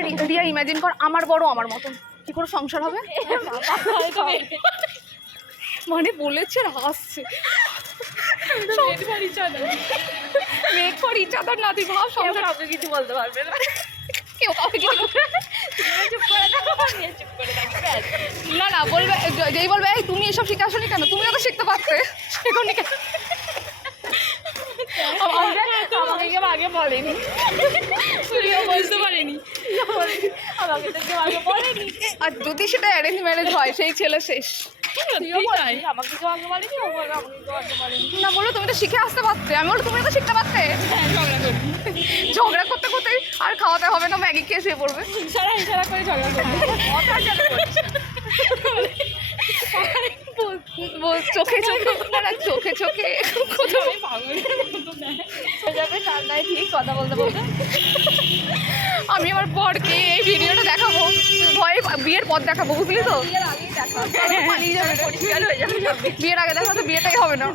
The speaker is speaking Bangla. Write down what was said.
একবার রিয়া ইমাজিন কর আমার বড় আমার মতন। কি করে সংসার হবে? মানে বলেছে আর হাসছে। মেক ফর ইচ আদার না তুই ভাব সংসার কাউকে কিছু বলতে পারবে না। কেউ কাউকে কিছু চুপ করে চুপ করে না না বলবে যেই বলবে এই তুমি এসব শিখে আসনি কেন? তুমিও তো শিখতে পারতে। শেখনি কেন? আমাকে আমাকে আগে বলেনি। তুমিও বুঝতে পারিনি আমাকে তো কেউ আগে বলেনি আর যদি সেটা অ্যারেঞ্জ ম্যারেজ হয় সেই ছেলে শেষ। বলেনি? না বলো তুমি তো শিখে আসতে পারতে। আমি বলো তুমি তো শিখতে পারতে। হ্যাঁ ঝগড়া করতে করতে আর খাওয়াতে হবে না ম্যাগি খেয়ে শুয়ে পড়বে। ইশারা ইশারা করে ঝগড়া চোখে চোখে চোখে চোখে হয়ে যাবে ঠান্ডায় ঠিক কথা বলতে বলতে। আমি আমার বরকে এই ভিডিওটা দেখাবো। ভয়ে বিয়ের পর দেখাবো বুঝলি তো? বিয়ের আগে দেখা তো বিয়েটাই হবে না।